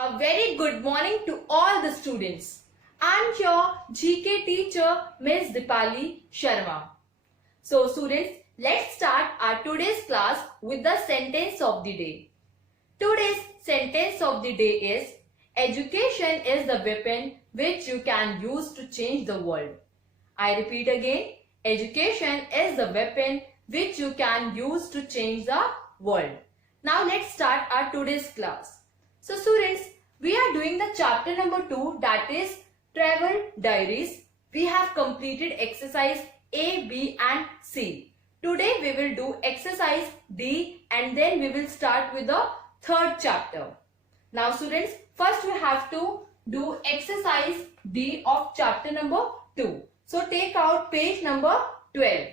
A very good morning to all the students. I am your GK teacher Ms. Dipali Sharma. So students, let's start our today's class with the sentence of the day. Today's sentence of the day is, education is the weapon which you can use to change the world. I repeat again, education is the weapon which you can use to change the world. Now let's start our today's class. So students, we are doing the chapter number 2, that is travel diaries. We have completed exercise A, B and C. Today we will do exercise D and then we will start with the third chapter. Now students, first we have to do exercise D of chapter number 2. So take out page number 12.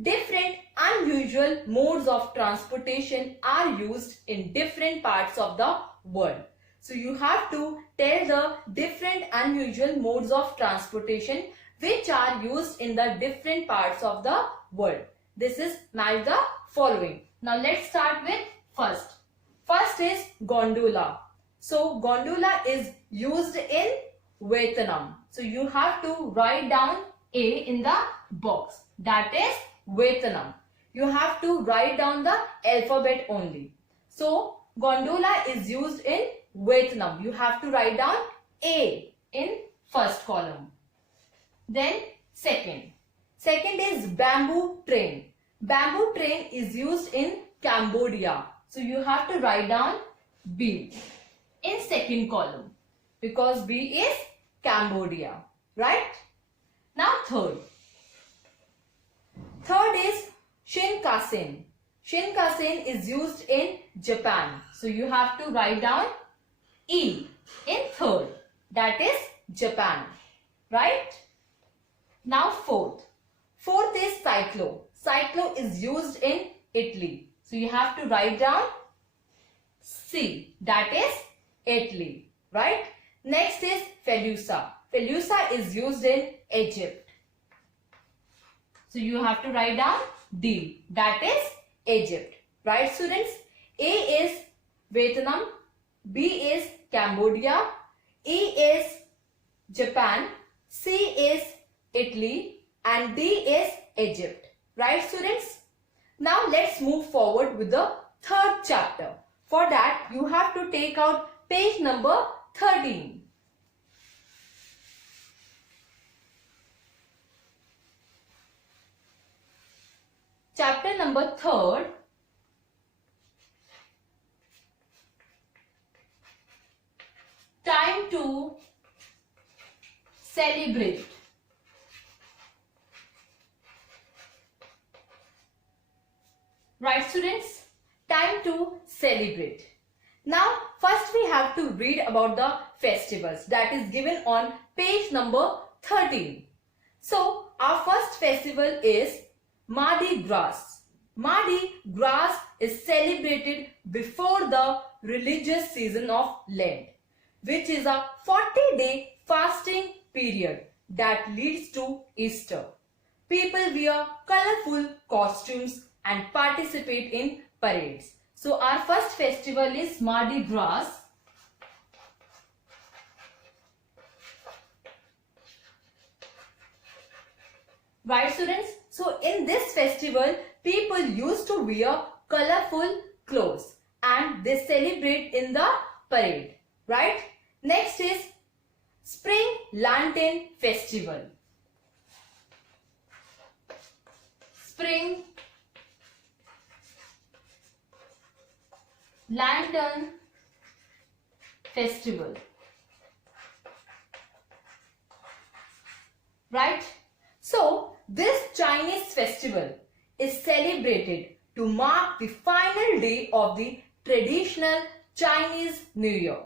Different unusual modes of transportation are used in different parts of the world. So you have to tell the different unusual modes of transportation which are used in the different parts of the world. This is match the following. Now let's start with first. First is gondola. So gondola is used in Vietnam. So you have to write down A in the box. That is Vietnam. You have to write down the alphabet only. So gondola is used in Vietnam. You have to write down A in first column. Then second. Second is bamboo train. Bamboo train is used in Cambodia. So you have to write down B in second column because B is Cambodia. Right? Now third. Third is Shinkansen. Shinkansen is used in Japan. So you have to write down E in third. That is Japan. Right? Now fourth. Fourth is cyclo. Cyclo is used in Italy. So you have to write down C. That is Italy. Right? Next is Felusa. Felusa is used in Egypt. So you have to write down D. That is Egypt. Right students? A is Vietnam. B is Cambodia. E is Japan. C is Italy. And D is Egypt. Right students? Now let's move forward with the third chapter. For that you have to take out page number 13. Chapter number 3rd. Time to celebrate. Right students? Time to celebrate. Now first we have to read about the festivals that is given on page number 13. So our first festival is Mardi Gras. Mardi Gras is celebrated before the religious season of Lent, which is a 40-day fasting period that leads to Easter. People wear colorful costumes and participate in parades. So our first festival is Mardi Gras. Right students? So in this festival, people used to wear colorful clothes and they celebrate in the parade. Right? Next is Spring Lantern Festival. Spring Lantern Festival. Right? So, this Chinese festival is celebrated to mark the final day of the traditional Chinese New Year.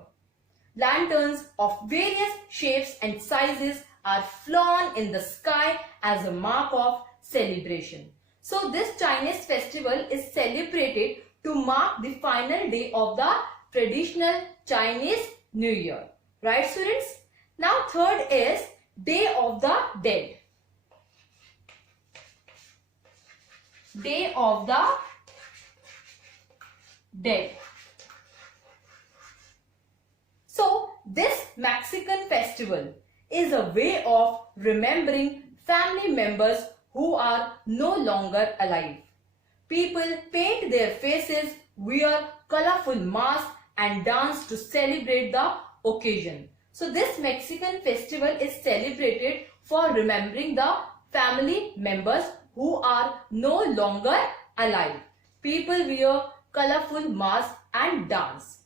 Lanterns of various shapes and sizes are flown in the sky as a mark of celebration. So, this Chinese festival is celebrated to mark the final day of the traditional Chinese New Year. Right students? Now third is Day of the Dead. Day of the Dead. this Mexican festival is a way of remembering family members who are no longer alive. People paint their faces, wear colorful masks and dance to celebrate the occasion. So this Mexican festival is celebrated for remembering the family members who are no longer alive. People wear colorful masks and dance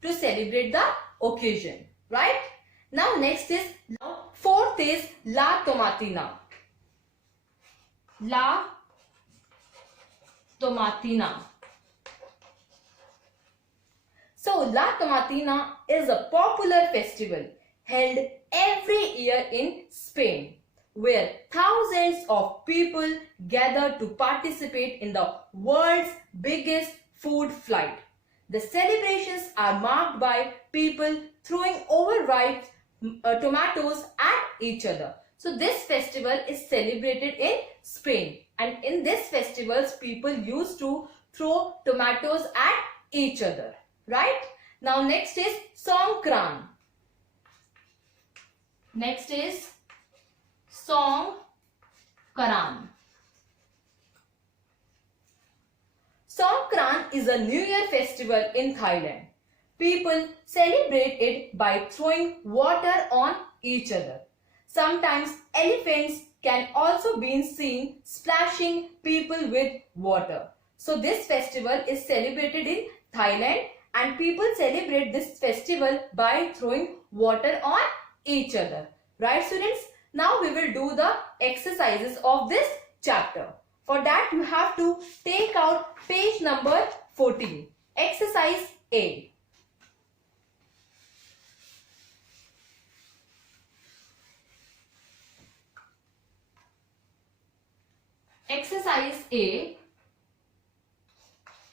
to celebrate the occasion, right? Now next is, fourth is La Tomatina. La Tomatina. So La Tomatina is a popular festival held every year in Spain, where thousands of people gather to participate in the world's biggest food flight. The celebrations are marked by people throwing overripe tomatoes at each other. So this festival is celebrated in Spain, and in this festivals people used to throw tomatoes at each other, right? Now next is Songkran. Next is Songkran. Songkran is a New Year festival in Thailand. People celebrate it by throwing water on each other. Sometimes elephants can also be seen splashing people with water. So this festival is celebrated in Thailand, and people celebrate this festival by throwing water on each other. Right, students? Now we will do the exercises of this chapter. For that you have to take out page number 14. Exercise A. Exercise A,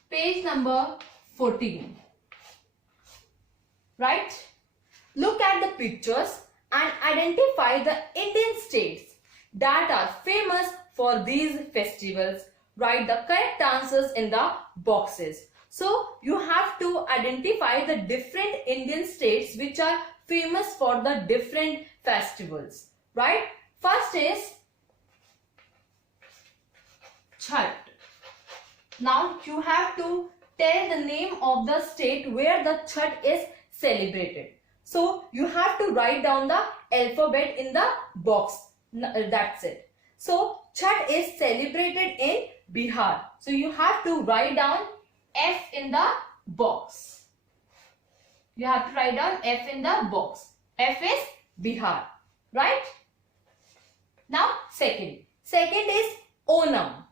page number 14. Right? Look at the pictures and identify the Indian states that are famous for these festivals. Write the correct answers in the boxes. So you have to identify the different Indian states which are famous for the different festivals. Right? First is Chhath. Now you have to tell the name of the state where the Chhath is celebrated. So you have to write down the alphabet in the box. That's it. So Chhath is celebrated in Bihar. So you have to write down F in the box. You have to write down F in the box. F is Bihar. Right? Now second. Second is Onam.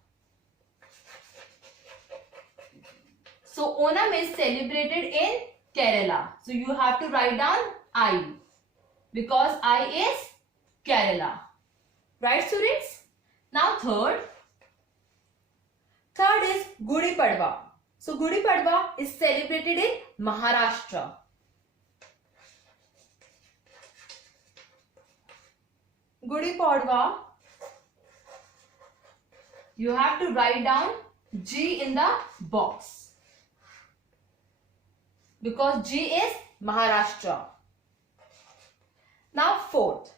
So Onam is celebrated in Kerala. So you have to write down I, because I is Kerala. Right, students? Now third is Gudi Padwa. So Gudi Padwa is celebrated in Maharashtra. Gudi Padwa, you have to write down G in the box, because G is Maharashtra. Now fourth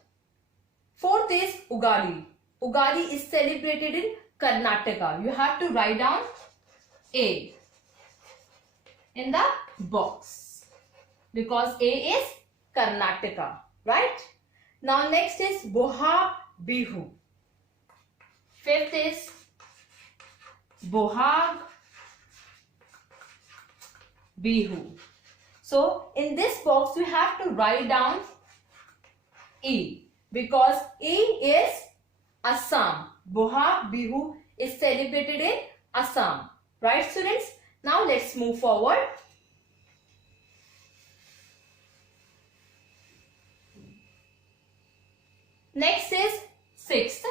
is Ugadi. Ugadi is celebrated in Karnataka. You have to write down A in the box, because A is Karnataka, right? Now next is Bohag Bihu. Fifth is Bohag Bihu. So in this box you have to write down E, because E is Assam. Bohag Bihu is celebrated in Assam. Right, students? Now let's move forward. Next is sixth,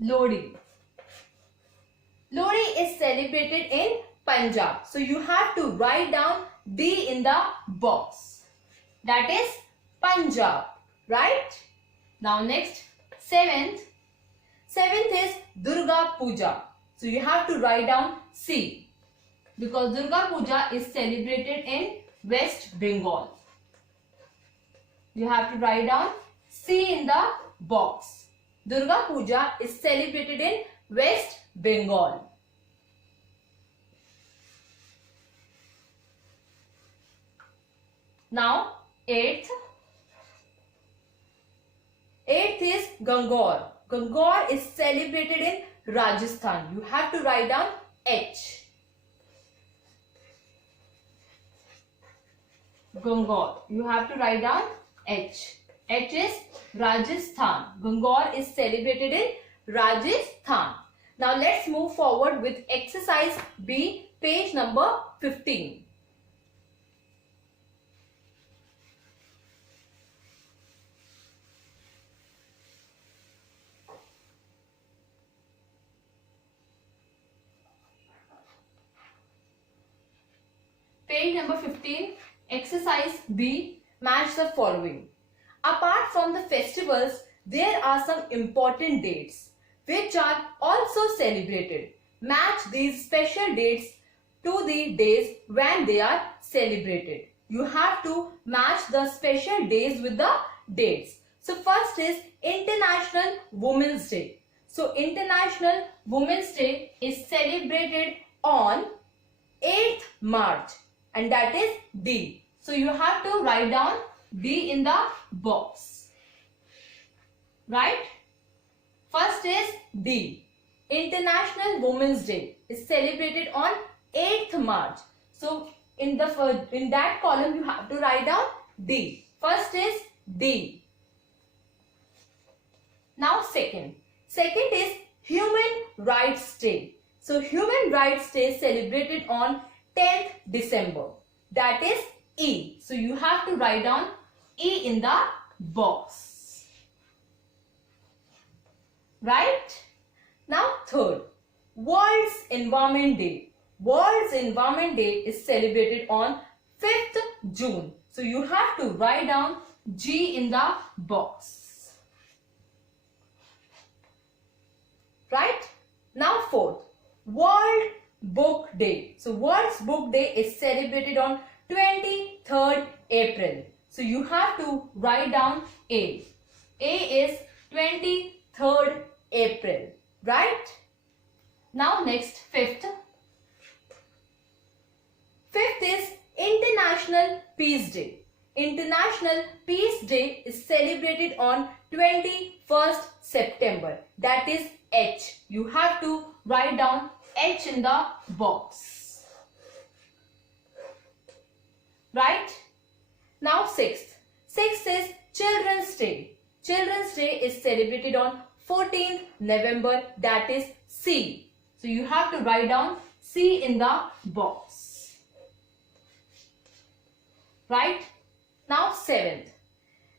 Lodi. Lodi is celebrated in Punjab. So you have to write down D in the box. That is Punjab. Right? Now next, seventh. Seventh is Durga Puja. So you have to write down C. because Durga Puja is celebrated in West Bengal. You have to write down C in the box. Durga Puja is celebrated in West Bengal. Now, eighth is Gangaur. Gangaur is celebrated in Rajasthan. You have to write down H. Gangaur. You have to write down H. H is Rajasthan. Gangaur is celebrated in Rajasthan. Now let's move forward with exercise B, page number 15. Page number 15, exercise B, match the following. Apart from the festivals, there are some important dates which are also celebrated. Match these special dates to the days when they are celebrated. You have to match the special days with the dates. So first is International Women's Day. So International Women's Day is celebrated on 8th March. And that is D. So you have to write down D in the box. Right? First is D. International Women's Day is celebrated on 8th March. So in that column you have to write down D. First is D. Now second. Second is Human Rights Day. So Human Rights Day is celebrated on 10th December. That is E. So you have to write down E in the box. Right? Now third, World's Environment Day. World's Environment Day is celebrated on 5th June. So you have to write down G in the box. Right? Now fourth, World Book Day. So World's Book Day is celebrated on 23rd April. So you have to write down A. A is 23rd April. Right? Now next, fifth. Fifth is International Peace Day. International Peace Day is celebrated on 21st September. That is H. You have to write down H in the box. Right? Now sixth. Sixth is Children's Day. Children's Day is celebrated on 14th November. That is C. So you have to write down C in the box. Right? Now seventh.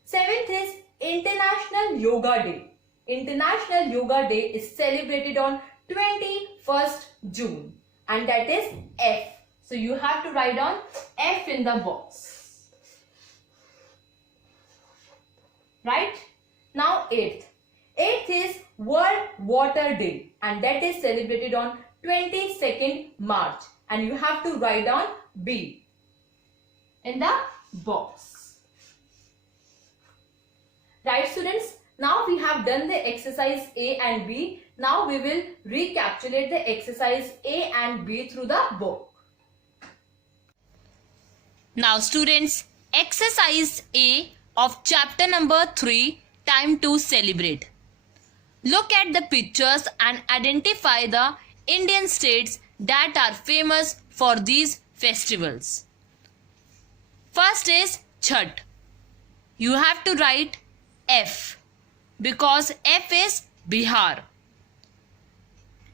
Seventh is International Yoga Day. International Yoga Day is celebrated on 21st June. And that is F. So you have to write down F in the box. Right? Now eighth. Eighth is World Water Day. And that is celebrated on 22nd March. And you have to write down B in the box. Right, students? Now we have done the exercise A and B. Now we will recapitulate the exercise A and B through the book. Now students, exercise A of chapter number 3, time to celebrate. Look at the pictures and identify the Indian states that are famous for these festivals. First is Chhath. You have to write F because F is Bihar.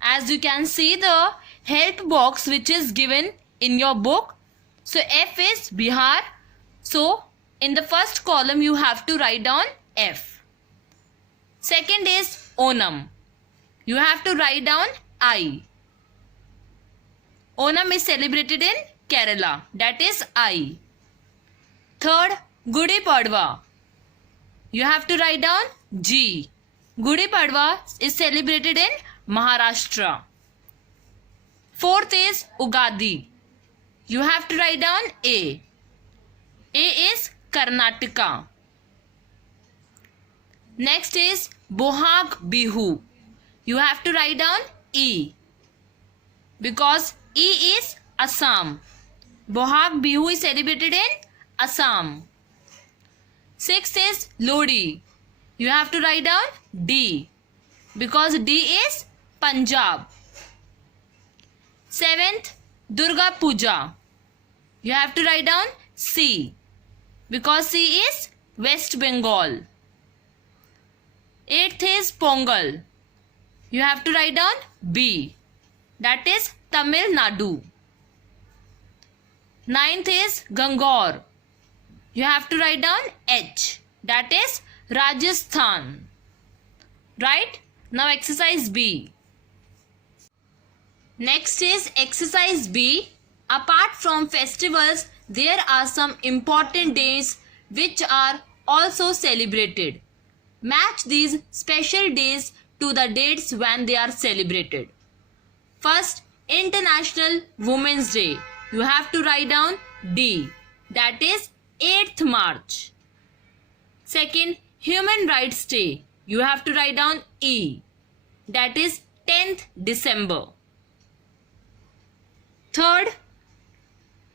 As you can see the help box which is given in your book. So F is Bihar. So in the first column you have to write down F. Second is Onam. You have to write down I. Onam is celebrated in Kerala. That is I. Third, Gudi Padwa. You have to write down G. Gudi Padwa is celebrated in Maharashtra. Fourth is Ugadi. You have to write down A. A is Karnataka. Next is Bohag Bihu. You have to write down E, because E is Assam. Bohag Bihu is celebrated in Assam. Sixth is Lodi. You have to write down D, because D is Punjab. Seventh, Durga Puja. You have to write down C, because C is West Bengal. Eighth is Pongal. You have to write down B, that is Tamil Nadu. Ninth is Gangor. You have to write down H, that is Rajasthan. Right? Now exercise B. Next is exercise B. Apart from festivals, there are some important days which are also celebrated. Match these special days to the dates when they are celebrated. First, International Women's Day. You have to write down D, that is 8th March. Second, Human Rights Day. You have to write down E, that is 10th December. Third,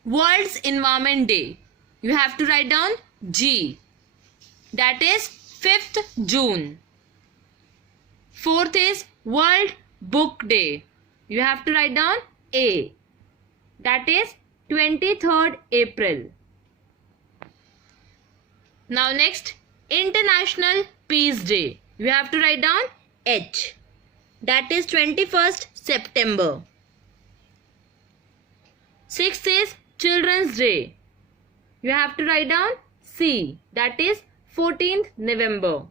World's Environment Day. You have to write down G, that is 5th June. Fourth is World Book Day. You have to write down A, that is 23rd April. Now next, International Peace Day. You have to write down H, that is 21st September. Sixth is Children's Day. You have to write down C, that is 14th November.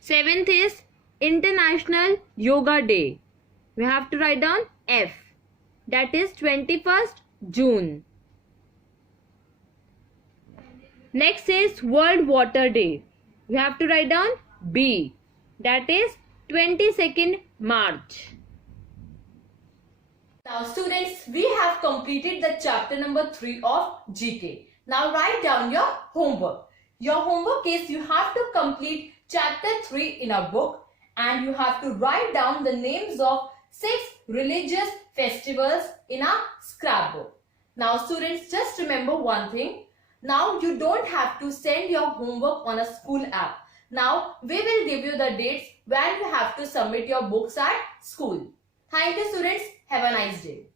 Seventh is International Yoga Day. You have to write down F, that is 21st June. Next is World Water Day. You have to write down B, that is 22nd March. Now students, we have completed the chapter number 3 of GK. Now write down your homework. Your homework is you have to complete chapter 3 in a book and you have to write down the names of 6 religious festivals in a scrapbook. Now students, just remember one thing. Now you don't have to send your homework on a school app. Now we will give you the dates when you have to submit your books at school. Thank you students. Have a nice day.